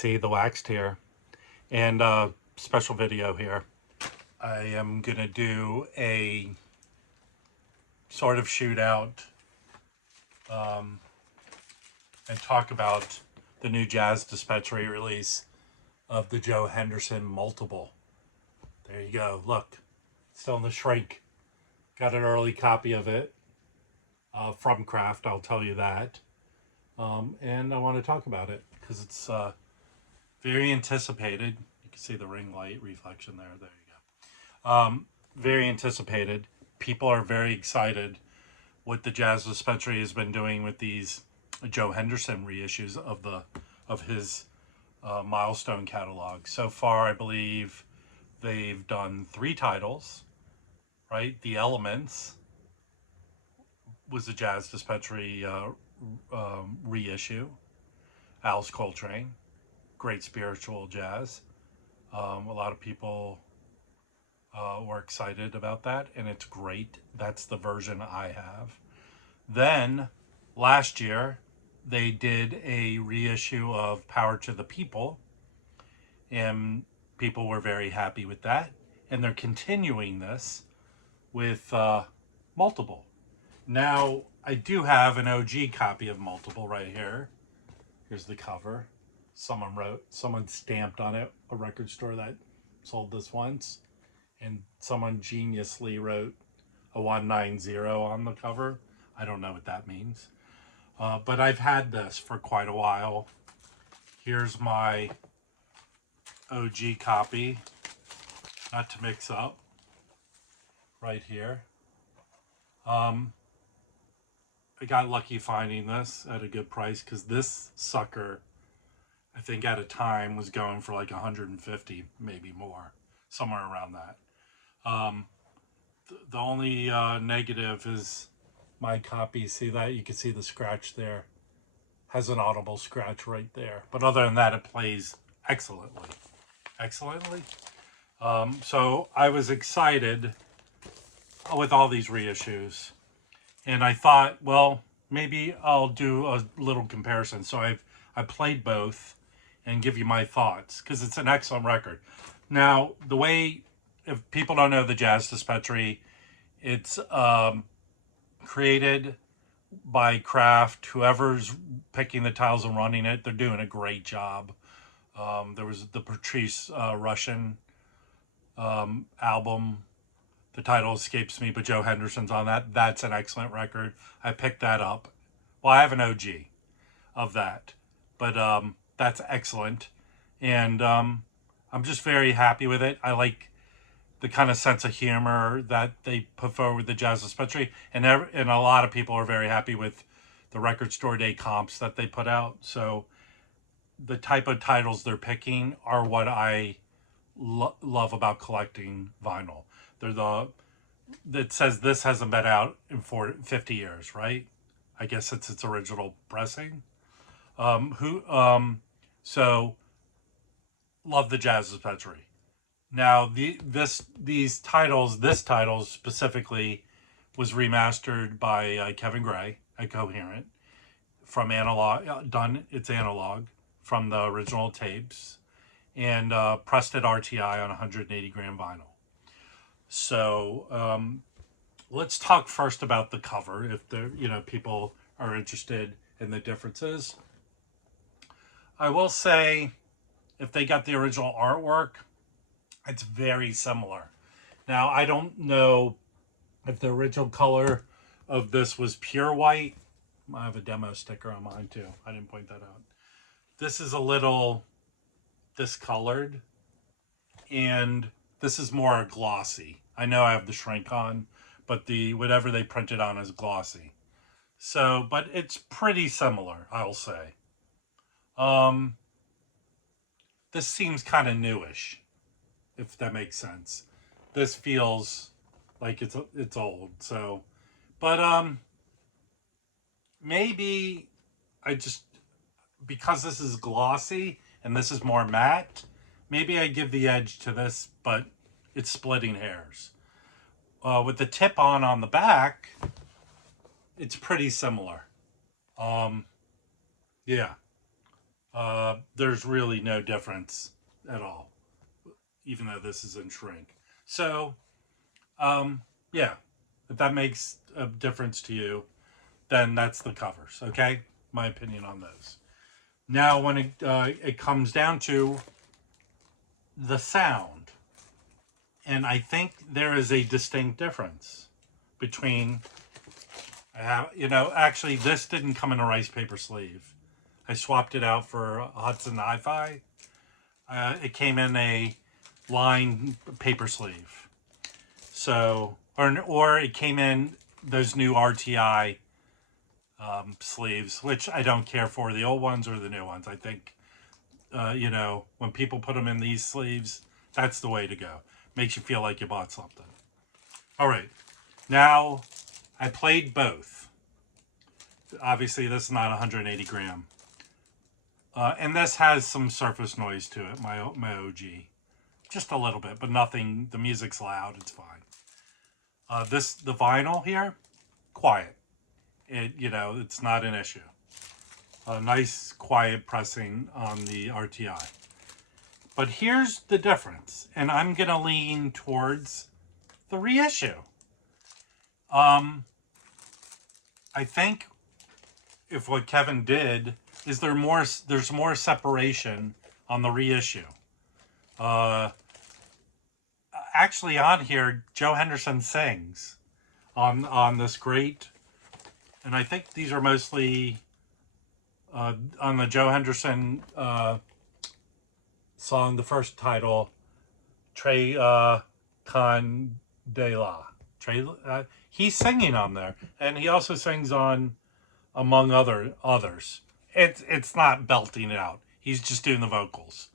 see the waxed here, and special video here. I am gonna do a sort of shootout and talk about the new Jazz Dispensary release of the Joe Henderson multiple. There you go. Look, still in the shrink. Got an early copy of it from Craft. I'll tell you that. And I want to talk about it because it's very anticipated. You can see the ring light reflection there. There you go. Very anticipated. People are very excited what the Jazz Dispensary has been doing with these Joe Henderson reissues of his milestone catalog. So far, I believe they've done 3 titles, right? The Elements was the Jazz Dispensary reissue. Alice Coltrane, great spiritual jazz. A lot of people were excited about that, and it's great. That's the version I have. Then last year they did a reissue of Power to the People, and people were very happy with that, and they're continuing this with multiple. Now I do have an OG copy of multiple right here. Here's the cover. Someone stamped on it, a record store that sold this once, and someone geniusly wrote a 190 on the cover. I don't know what that means. But I've had this for quite a while. Here's my OG copy, not to mix up, right here. I got lucky finding this at a good price because this sucker, I think at a time, was going for like 150, maybe more, somewhere around that. The only negative is my copy. See that? You can see the scratch there. Has an audible scratch right there. But other than that, it plays excellently. Excellently. So I was excited with all these reissues. And I thought, well, maybe I'll do a little comparison. So I played both and give you my thoughts because it's an excellent record. Now, the way, if people don't know the Jazz Dispensary, it's created by Craft. Whoever's picking the titles and running it, they're doing a great job. There was the Patrice Russian album. The title escapes me, but Joe Henderson's on that. That's an excellent record. I picked that up. Well, I have an OG of that, but that's excellent. And I'm just very happy with it. I like the kind of sense of humor that they put forward with the Jazz Dispensary. And a lot of people are very happy with the Record Store Day comps that they put out. So the type of titles they're picking are what I love about collecting vinyl. They're that says this hasn't been out in 50 years, right? I guess it's its original pressing. So love the Jazz Dispensary. Now this title specifically was remastered by Kevin Gray at Coherent from analog, it's analog from the original tapes, and pressed at RTI on 180 gram vinyl. So let's talk first about the cover, if people are interested in the differences. I will say, if they got the original artwork, it's very similar. Now, I don't know if the original color of this was pure white. I have a demo sticker on mine too. I didn't point that out. This is a little discolored, and this is more glossy. I know I have the shrink on, but whatever they printed on is glossy. So, but it's pretty similar, I'll say. This seems kind of newish, if that makes sense. This feels like it's old. So, but maybe because this is glossy and this is more matte, maybe I give the edge to this, but it's splitting hairs. With the tip on the back, it's pretty similar. Yeah. there's really no difference at all, even though this is in shrink. So, yeah, if that makes a difference to you, then that's the covers, okay? My opinion on those. Now, when it comes down to the sound, and I think there is a distinct difference between, actually, this didn't come in a rice paper sleeve. I swapped it out for Hudson Hi-Fi. It came in a lined paper sleeve. So, or it came in those new RTI sleeves, which I don't care for, the old ones or the new ones. I think, when people put them in these sleeves, that's the way to go. Makes you feel like you bought something. All right. Now, I played both. Obviously, this is not 180 gram. And this has some surface noise to it, my OG. Just a little bit, but nothing. The music's loud. It's fine. The vinyl here, quiet. It's not an issue. A nice, quiet pressing on the RTI. But here's the difference, and I'm going to lean towards the reissue. I think if what Kevin did is there's more separation on the reissue. Actually, on here, Joe Henderson sings on this great, and I think these are mostly on the Joe Henderson song, the first title, Trey Candela. He's singing on there, and he also sings on, among others. It's not belting it out. He's just doing the vocals.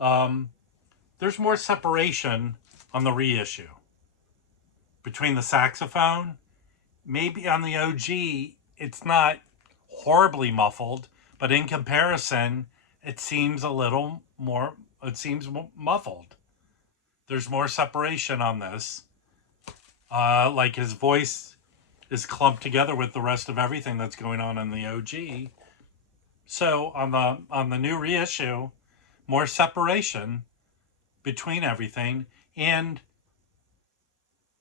There's more separation on the reissue between the saxophone. Maybe on the OG, it's not horribly muffled, but in comparison, it seems a little more, it seems muffled. There's more separation on this. Like his voice is clumped together with the rest of everything that's going on in the OG. So on the new reissue, more separation between everything, and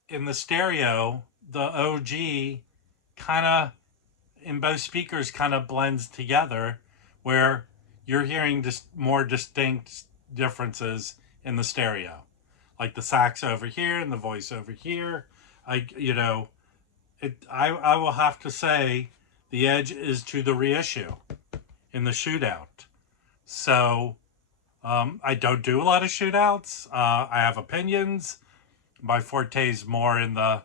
in the stereo, the OG kind of in both speakers kind of blends together, where you're hearing just more distinct differences in the stereo, like the sax over here and the voice over here. I will have to say the edge is to the reissue in the Shootout. So I don't do a lot of shootouts. I have opinions. My forte is more in the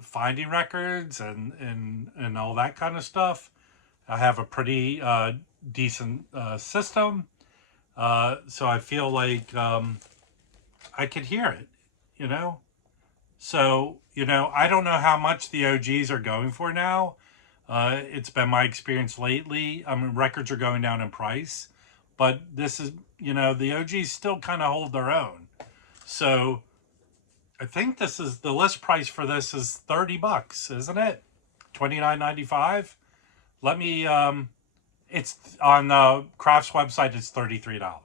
finding records and all that kind of stuff. I have a pretty decent system. So I feel like I could hear it, So, I don't know how much the OGs are going for now. It's been my experience lately. I mean, records are going down in price. But this is, the OGs still kind of hold their own. So I think the list price for this is $30, isn't it? $29.95. Let me, it's on the Crafts website, it's $33.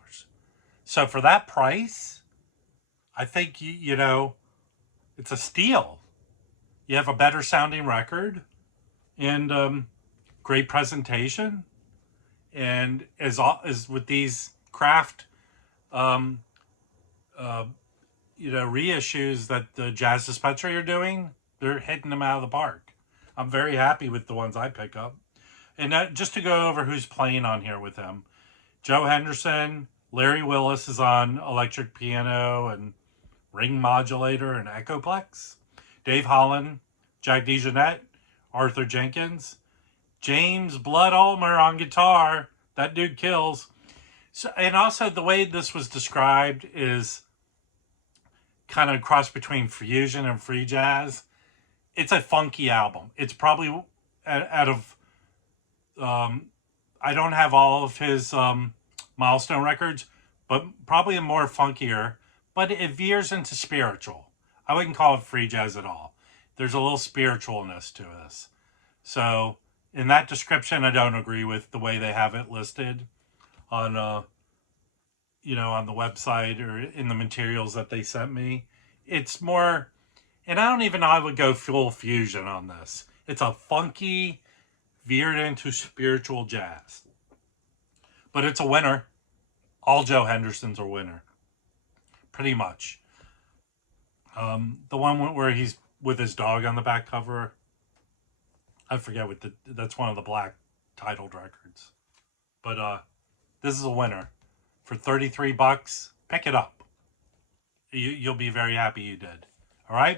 So for that price, I think, it's a steal. You have a better sounding record and great presentation. And as with these craft, reissues that the Jazz Dispensary are doing, they're hitting them out of the park. I'm very happy with the ones I pick up. And just to go over who's playing on here with him, Joe Henderson, Larry Willis is on electric piano and ring modulator and echoplex. Dave Holland, Jack DeJohnette, Arthur Jenkins, James Blood Ulmer on guitar. That dude kills. So, and also the way this was described is kind of a cross between fusion and free jazz. It's a funky album. It's probably out of I don't have all of his milestone records, but probably a more funkier. But it veers into spiritual. I wouldn't call it free jazz at all. There's a little spiritualness to this. So in that description, I don't agree with the way they have it listed. on you know, on the website or in the materials that they sent me. It's more, and I don't even know how I would go full fusion on this. It's a funky, veered into spiritual jazz. But it's a winner. All Joe Hendersons are winner. Pretty much. The one where he's with his dog on the back cover, I forget what that's one of the black titled records. But this is a winner. For 33 bucks, pick it up. You'll be very happy you did. All right?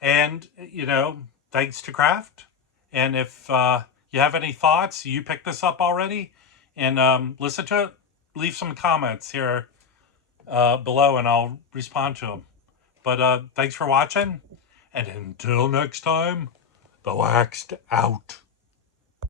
And, you know, thanks to Kraft. And if you have any thoughts, you picked this up already, and listen to it, leave some comments here below, and I'll respond to them. But thanks for watching, and until next time, the Waxed out.